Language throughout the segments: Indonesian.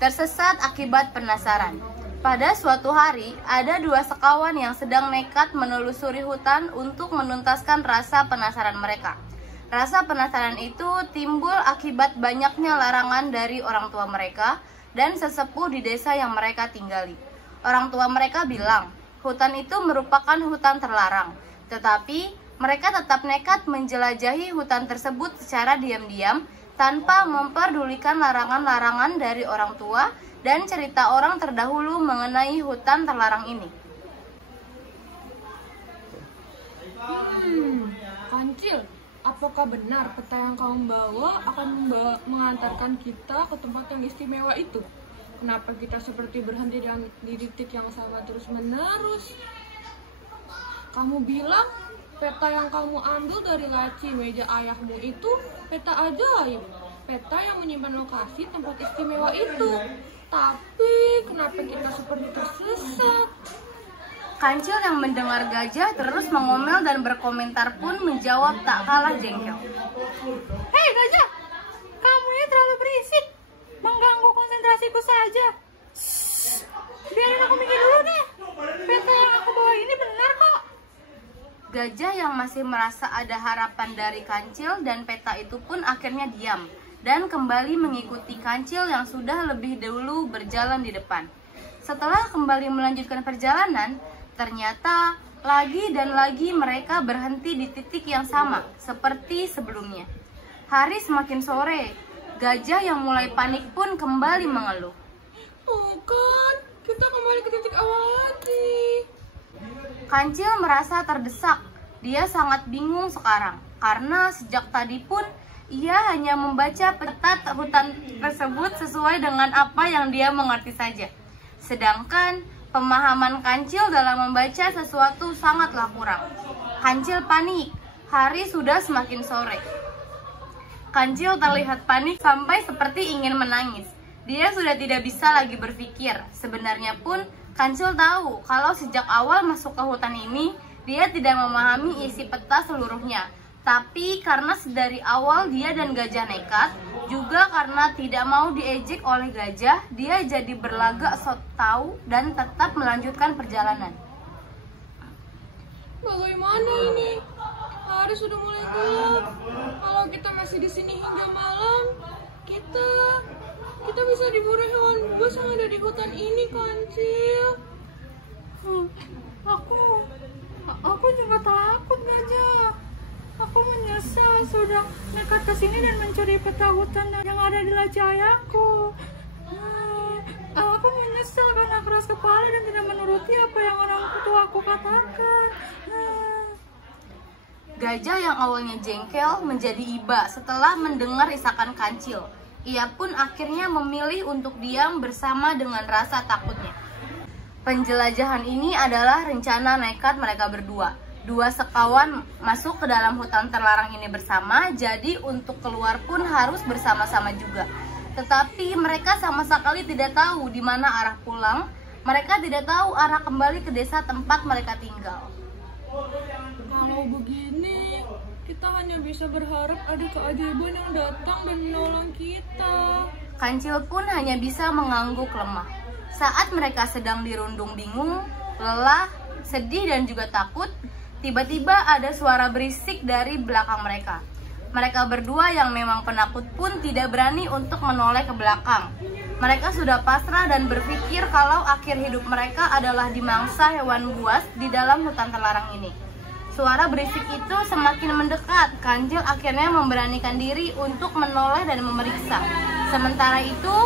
tersesat akibat penasaran. Pada suatu hari, ada dua sekawan yang sedang nekat menelusuri hutan untuk menuntaskan rasa penasaran mereka. Rasa penasaran itu timbul akibat banyaknya larangan dari orang tua mereka dan sesepuh di desa yang mereka tinggali. Orang tua mereka bilang, hutan itu merupakan hutan terlarang, tetapi mereka tetap nekat menjelajahi hutan tersebut secara diam-diam tanpa memperdulikan larangan-larangan dari orang tua dan cerita orang terdahulu mengenai hutan terlarang ini. Kancil, apakah benar peta yang kamu bawa akan mengantarkan kita ke tempat yang istimewa itu? Kenapa kita seperti berhenti di titik yang sama terus-menerus? Kamu bilang peta yang kamu ambil dari laci meja ayahmu itu peta ajaib, peta yang menyimpan lokasi tempat istimewa itu. Tapi kenapa kita seperti tersesat? Kancil yang mendengar Gajah terus mengomel dan berkomentar pun menjawab tak kalah jengkel. Hei Gajah, kamu ini terlalu berisik, mengganggu konsentrasiku saja. Shh, biarin aku mikir dulu deh. Peta yang aku bawa ini benar kok. Gajah yang masih merasa ada harapan dari Kancil dan peta itu pun akhirnya diam dan kembali mengikuti Kancil yang sudah lebih dulu berjalan di depan. Setelah kembali melanjutkan perjalanan, ternyata lagi dan lagi mereka berhenti di titik yang sama seperti sebelumnya. Hari semakin sore, Gajah yang mulai panik pun kembali mengeluh. Oh kan, kita kembali ke titik awal lagi. Kancil merasa terdesak. Dia sangat bingung sekarang karena sejak tadi pun ia hanya membaca peta hutan tersebut sesuai dengan apa yang dia mengerti saja. Sedangkan pemahaman Kancil dalam membaca sesuatu sangatlah kurang. Kancil panik. Hari sudah semakin sore. Kancil terlihat panik sampai seperti ingin menangis. Dia sudah tidak bisa lagi berpikir. Sebenarnya pun Kancil tahu kalau sejak awal masuk ke hutan ini, dia tidak memahami isi peta seluruhnya. Tapi karena dari awal dia dan Gajah nekat, juga karena tidak mau diejek oleh Gajah, dia jadi berlagak sok tahu dan tetap melanjutkan perjalanan. Bagaimana ini? Hari sudah mulai gelap. Kalau kita masih di sini hingga malam, kita bisa diburu hewan buas yang ada di hutan ini, Kancil. Aku juga takut Gajah. Aku menyesal sudah nekat ke sini dan mencuri peta hutan yang ada di laci ayahku. Aku menyesal karena keras kepala dan tidak menuruti apa yang orang tua aku katakan. Gajah yang awalnya jengkel menjadi iba setelah mendengar isakan Kancil. Ia pun akhirnya memilih untuk diam bersama dengan rasa takutnya. Penjelajahan ini adalah rencana nekat mereka berdua. Dua sekawan masuk ke dalam hutan terlarang ini bersama, jadi untuk keluar pun harus bersama-sama juga. Tetapi mereka sama sekali tidak tahu di mana arah pulang. Mereka tidak tahu arah kembali ke desa tempat mereka tinggal. Kalau begini, kita hanya bisa berharap ada keajaiban yang datang dan menolong kita. Kancil pun hanya bisa mengangguk lemah. Saat mereka sedang dirundung bingung, lelah, sedih dan juga takut, tiba-tiba ada suara berisik dari belakang mereka. Mereka berdua yang memang penakut pun tidak berani untuk menoleh ke belakang. Mereka sudah pasrah dan berpikir kalau akhir hidup mereka adalah dimangsa hewan buas di dalam hutan terlarang ini. Suara berisik itu semakin mendekat. Kancil akhirnya memberanikan diri untuk menoleh dan memeriksa. Sementara itu,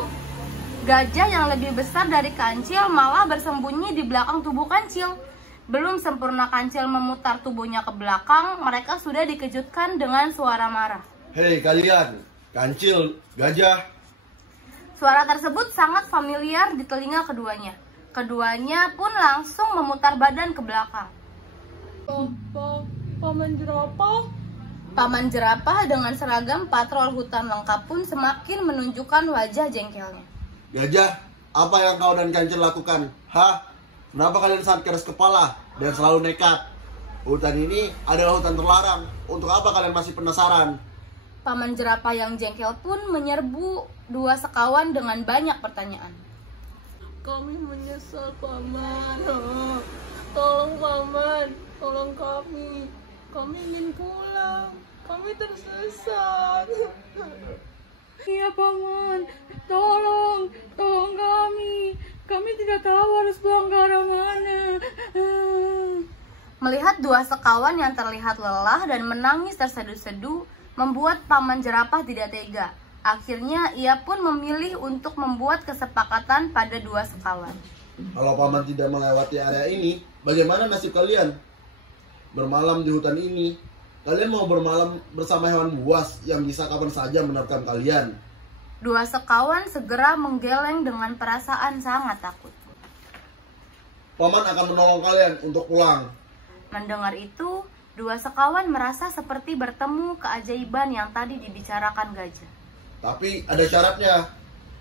Gajah yang lebih besar dari Kancil malah bersembunyi di belakang tubuh Kancil. Belum sempurna Kancil memutar tubuhnya ke belakang, mereka sudah dikejutkan dengan suara marah. Hei kalian, Kancil, Gajah. Suara tersebut sangat familiar di telinga keduanya. Keduanya pun langsung memutar badan ke belakang. Paman Jerapah? Paman Jerapah dengan seragam patrol hutan lengkap pun semakin menunjukkan wajah jengkelnya. Gajah, apa yang kau dan Kancil lakukan? Hah? Kenapa kalian sangat keras kepala dan selalu nekat? Hutan ini adalah hutan terlarang. Untuk apa kalian masih penasaran? Paman jerapah yang jengkel pun menyerbu dua sekawan dengan banyak pertanyaan. Kami menyesal, Paman. Tolong, Paman. Tolong kami. Kami ingin pulang. Kami tersesat. Iya Paman, tolong kami. Kami tidak tahu harus pulang ke arah mana. Melihat dua sekawan yang terlihat lelah dan menangis terseduh-seduh, membuat Paman jerapah tidak tega. Akhirnya ia pun memilih untuk membuat kesepakatan pada dua sekawan. Kalau Paman tidak melewati area ini, bagaimana nasib kalian? Bermalam di hutan ini, kalian mau bermalam bersama hewan buas yang bisa kapan saja menerkam kalian. Dua sekawan segera menggeleng dengan perasaan sangat takut. Paman akan menolong kalian untuk pulang. Mendengar itu, dua sekawan merasa seperti bertemu keajaiban yang tadi dibicarakan gajah. Tapi ada syaratnya.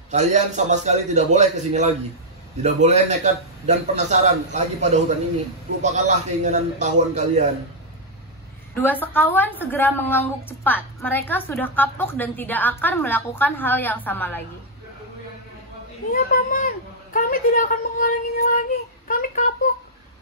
Kalian sama sekali tidak boleh kesini lagi. Tidak boleh nekat dan penasaran lagi pada hutan ini. Lupakanlah keinginan tahuan kalian. Dua sekawan segera mengangguk cepat. Mereka sudah kapok dan tidak akan melakukan hal yang sama lagi. Iya Paman, kami tidak akan mengulanginya lagi. Kami kapok.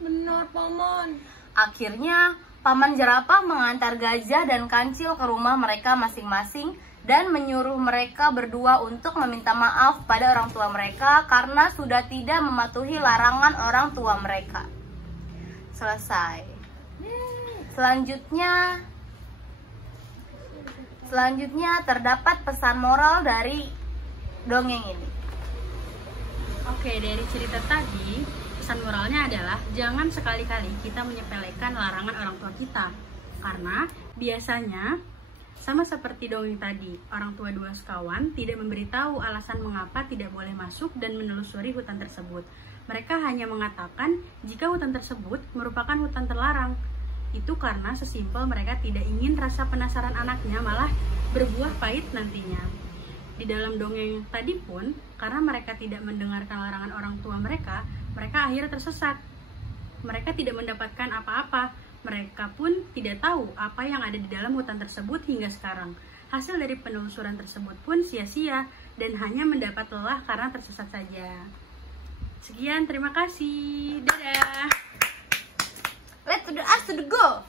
Benar, Paman. Akhirnya, Paman jerapah mengantar gajah dan kancil ke rumah mereka masing-masing dan menyuruh mereka berdua untuk meminta maaf pada orang tua mereka karena sudah tidak mematuhi larangan orang tua mereka. Selesai. Selanjutnya terdapat pesan moral dari dongeng ini. Oke, dari cerita tadi, pesan moralnya adalah jangan sekali-kali kita menyepelekan larangan orang tua kita. Karena biasanya sama seperti dongeng tadi, orang tua dua sekawan tidak memberitahu alasan mengapa tidak boleh masuk dan menelusuri hutan tersebut. Mereka hanya mengatakan jika hutan tersebut merupakan hutan terlarang. Itu karena sesimpel mereka tidak ingin rasa penasaran anaknya malah berbuah pahit nantinya. Di dalam dongeng tadi pun, karena mereka tidak mendengarkan larangan orang tua mereka, mereka akhirnya tersesat. Mereka tidak mendapatkan apa-apa. Mereka pun tidak tahu apa yang ada di dalam hutan tersebut hingga sekarang. Hasil dari penelusuran tersebut pun sia-sia dan hanya mendapat lelah karena tersesat saja. Sekian, terima kasih. Dadah. Let's do the go.